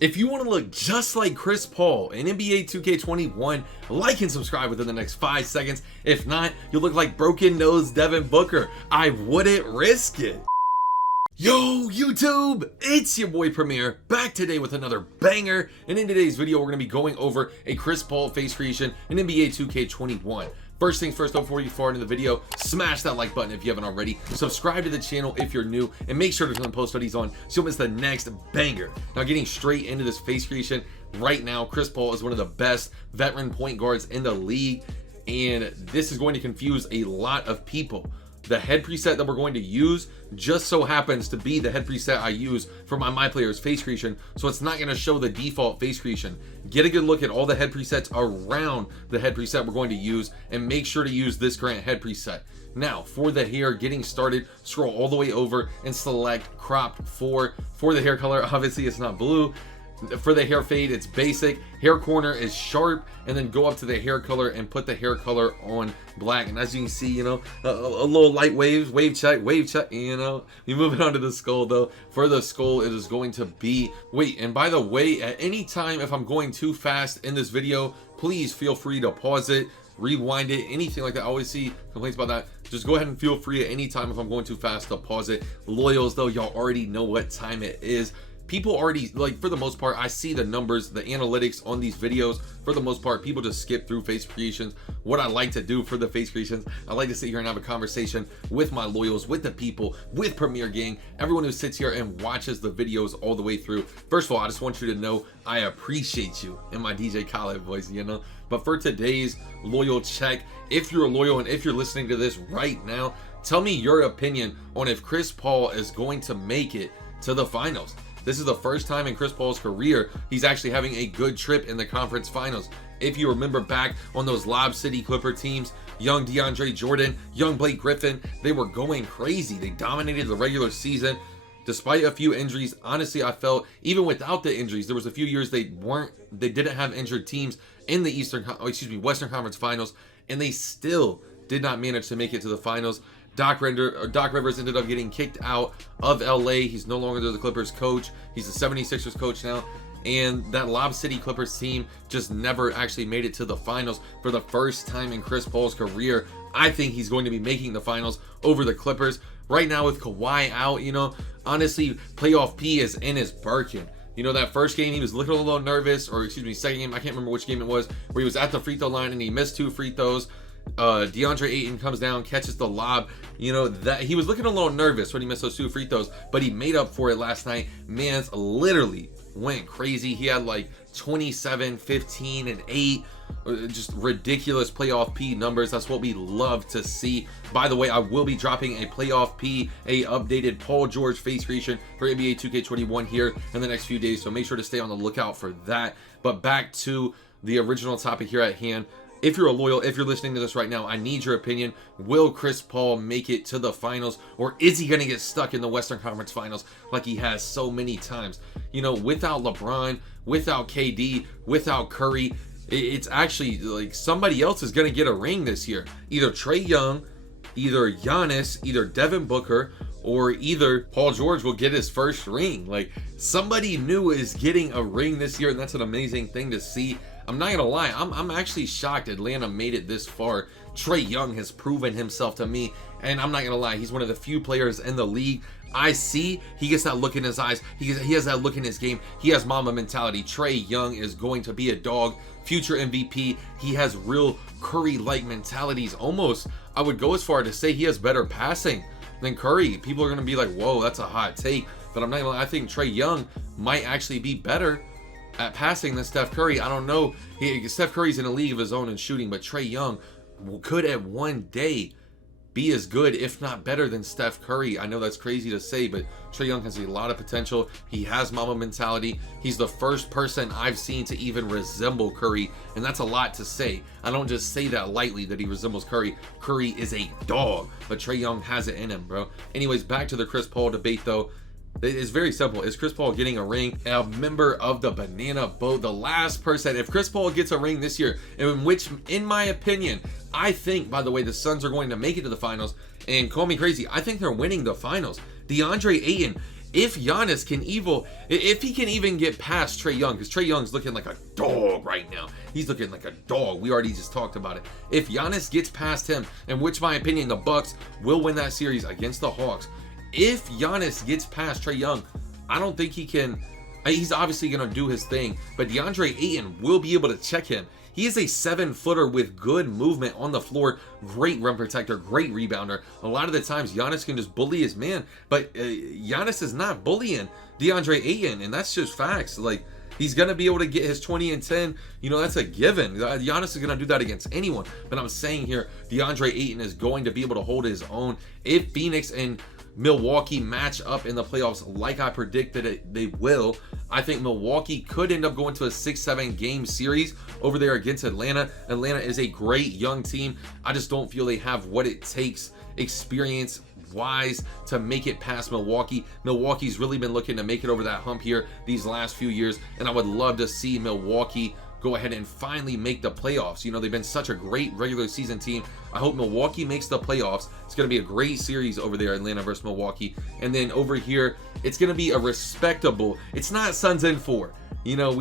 If you want to look just like Chris Paul in NBA 2K21, like and subscribe within the next 5 seconds. If not, you'll look like broken nose Devin Booker. I wouldn't risk it. Yo YouTube, it's your boy Premier, back today with another banger, and in today's video we're going to be going over a Chris Paul face creation in NBA 2K21. First things first, though, before you far into the video, smash that like button if you haven't already, subscribe to the channel if you're new, and make sure to turn post studies on so you don't miss the next banger. Now getting straight into this face creation, right now Chris Paul is one of the best veteran point guards in the league, and this is going to confuse a lot of people. The head preset that we're going to use just so happens to be the head preset I use for my MyPlayer's face creation, so it's not going to show the default face creation. Get a good look at all the head presets around the head preset we're going to use, and make sure to use this current head preset. Now for the hair, getting started, scroll all the way over and select cropped for the hair color. Obviously it's not blue. For the hair fade, it's basic. Hair corner is sharp, and then go up to the hair color and put the hair color on black. And as you can see, you know, a little light wave check, you know. We moving on to the skull though. For the skull, it is going to be, wait, and by the way, at any time if I'm going too fast in this video, please feel free to pause it, rewind it, anything like that. I always see complaints about that. Just go ahead and feel free at any time if I'm going too fast to pause it. Loyals though, y'all already know what time it is. People already, like, for the most part, I see the numbers, the analytics on these videos. For the most part, people just skip through face creations. What I like to do for the face creations, I like to sit here and have a conversation with my loyals, with the people, with Premier Gang, everyone who sits here and watches the videos all the way through. First of all, I just want you to know I appreciate you in my DJ Khaled voice, you know. But for today's loyal check, if you're loyal and if you're listening to this right now, tell me your opinion on if Chris Paul is going to make it to the finals. This is the first time in Chris Paul's career he's actually having a good trip in the conference finals. If you remember back on those Lob City Clipper teams, young DeAndre Jordan, young Blake Griffin, they were going crazy. They dominated the regular season. Despite a few injuries, honestly, I felt even without the injuries, there was a few years they didn't have injured teams in the Western Conference Finals, and they still did not manage to make it to the finals. Doc Rivers ended up getting kicked out of LA. He's no longer the Clippers coach. He's the 76ers coach now. And that Lob City Clippers team just never actually made it to the finals. For the first time in Chris Paul's career, I think he's going to be making the finals over the Clippers. Right now with Kawhi out, you know, honestly, playoff P is in his Birkin. You know, that first game he was looking a little nervous, or excuse me, second game, I can't remember which game it was, where he was at the free throw line and he missed 2 free throws. DeAndre Ayton comes down, catches the lob. You know, that he was looking a little nervous when he missed those 2 free throws, but he made up for it last night. Man's literally went crazy. He had like 27, 15, and 8. Just ridiculous playoff P numbers. That's what we love to see. By the way, I will be dropping a playoff P, a updated Paul George face creation for NBA 2K21 here in the next few days, so make sure to stay on the lookout for that. But back to the original topic here at hand. If you're a loyal, if you're listening to this right now, I need your opinion. Will Chris Paul make it to the finals, or is he going to get stuck in the Western Conference Finals like he has so many times? You know, without LeBron, without KD, without Curry, it's actually like somebody else is going to get a ring this year. Either Trae Young, either Giannis, either Devin Booker, or either Paul George will get his first ring. Like, somebody new is getting a ring this year, and that's an amazing thing to see. I'm not gonna lie, I'm actually shocked Atlanta made it this far. Trae Young has proven himself to me, and I'm not gonna lie, he's one of the few players in the league I see. He gets that look in his eyes. He has that look in his game. He has mama mentality. Trae Young is going to be a dog, future MVP. He has real Curry-like mentalities. Almost, I would go as far to say he has better passing than Curry. People are gonna be like, whoa, that's a hot take. But I'm not gonna lie, I think Trae Young might actually be better at passing than Steph Curry. I don't know. Steph Curry's in a league of his own in shooting, but Trae Young could at one day be as good, if not better, than Steph Curry. I know that's crazy to say, but Trae Young has a lot of potential. He has mama mentality. He's the first person I've seen to even resemble Curry, and that's a lot to say. I don't just say that lightly that he resembles Curry. Curry is a dog, but Trae Young has it in him, bro. Anyways, back to the Chris Paul debate though. It's very simple. Is Chris Paul getting a ring? A member of the banana boat, the last person. If Chris Paul gets a ring this year, in which, in my opinion, I think, by the way, the Suns are going to make it to the finals. And call me crazy, I think they're winning the finals. DeAndre Ayton if Giannis can if he can even get past Trae Young, because Trae Young's looking like a dog right now. He's looking like a dog. We already just talked about it. If Giannis gets past him, in which my opinion the Bucks will win that series against the Hawks. If Giannis gets past Trae Young, I don't think he can. He's obviously going to do his thing, but DeAndre Ayton will be able to check him. He is a 7-footer with good movement on the floor, great rim protector, great rebounder. A lot of the times Giannis can just bully his man, but Giannis is not bullying DeAndre Ayton, and that's just facts. Like, he's going to be able to get his 20 and 10. You know, that's a given. Giannis is going to do that against anyone. But I'm saying here, DeAndre Ayton is going to be able to hold his own. If Phoenix and Milwaukee match up in the playoffs like I predicted they will, I think Milwaukee could end up going to a 6-7 game series over there against Atlanta. Atlanta is a great young team. I just don't feel they have what it takes experience wise to make it past Milwaukee. Milwaukee's really been looking to make it over that hump here these last few years, and I would love to see Milwaukee go ahead and finally make the playoffs. You know, they've been such a great regular season team. I hope Milwaukee makes the playoffs. It's going to be a great series over there, Atlanta versus Milwaukee. And then over here, it's going to be a respectable, it's not Suns in 4. You know,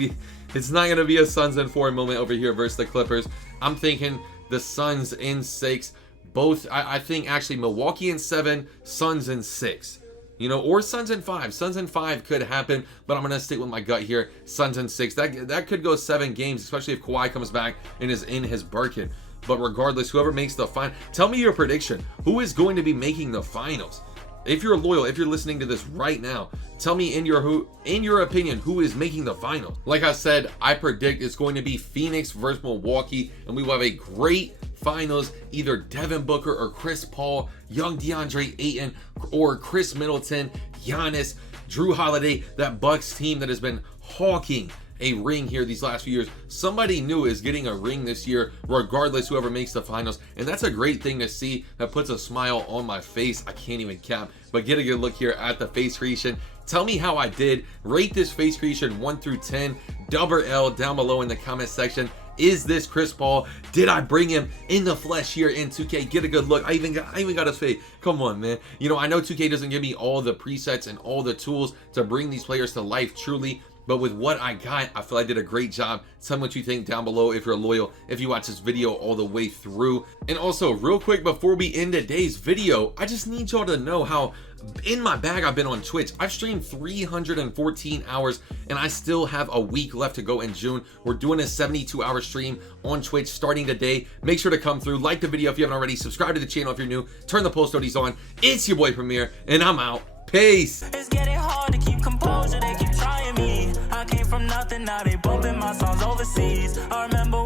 it's not going to be a Suns in 4 moment over here versus the Clippers. I'm thinking the Suns in 6. Both, I think actually Milwaukee in 7, Suns in 6. You know, or Suns in 5. Suns in 5 could happen, but I'm going to stick with my gut here. Suns in 6. That could go 7 games, especially if Kawhi comes back and is in his Birkin. But regardless, whoever makes the final, tell me your prediction. Who is going to be making the finals? If you're loyal, if you're listening to this right now, tell me in your opinion, who is making the final? Like I said, I predict it's going to be Phoenix versus Milwaukee, and we will have a great finals, either Devin Booker or Chris Paul, young DeAndre Ayton, or Chris Middleton, Giannis, Drew Holiday, that Bucks team that has been hawking a ring here these last few years. Somebody new is getting a ring this year, regardless whoever makes the finals, and that's a great thing to see. That puts a smile on my face. I can't even cap, but get a good look here at the face creation. Tell me how I did. Rate this face creation 1 through 10. Double L down below in the comment section. Is this Chris Paul? Did I bring him in the flesh here in 2K? Get a good look. I even got his face. Come on, man. You know, I know 2K doesn't give me all the presets and all the tools to bring these players to life truly, but with what I got, I feel I did a great job. Tell me what you think down below if you're loyal, if you watch this video all the way through. And also, real quick before we end today's video, I just need y'all to know how in my bag I've been on Twitch. I've streamed 314 hours and I still have a week left to go in June. We're doing a 72-hour stream on Twitch starting today. Make sure to come through, like the video if you haven't already, subscribe to the channel if you're new, turn the post notifications on. It's your boy Premier, and I'm out. Peace. It's getting hard to keep composure, they keep trying me. I came from nothing, now they bumping my songs overseas. I remember